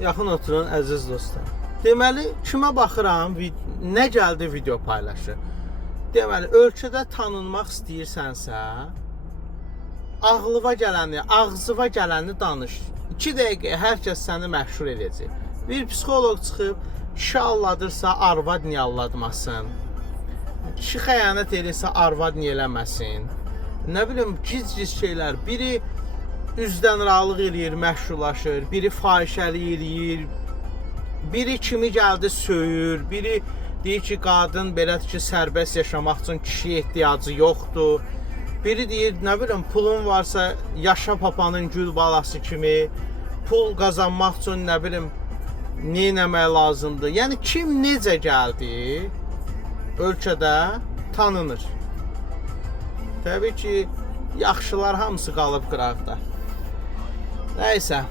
Yaxın oturun əziz dostlar. Deməli, kimə baxıram, nə gəldi video paylaşır. Deməli, ölkədə tanınmaq istəyirsənsə, ağlıva gələni, ağzıva gələni danış. 2 dəqiqə hər kəs səni məşhur edəcək. Bir psixoloq çıxıb, kişi alladırsa, arvad niyə alladmasın? Kişi xəyanət edirsə, arvad niyə eləməsin? Nə bilim, giz-giz şeylər. Biri üzdən ralıq eləyir, məşhurlaşır, biri fahişəlik eləyir, biri kimi gəldi söyür, biri deyir ki, qadın belədir ki, sərbəst yaşamaq üçün kişiyə ehtiyacı yoxdur. Biri deyir, nə bilim, pulun varsa yaşa papanın gül balası kimi, pul qazanmaq üçün nə bilim, nə etmək lazımdır. Yəni kim necə gəldi, ölkədə tanınır. Təbii ki, yaxşılar hamısı qalıb qıraqda. Nəysə.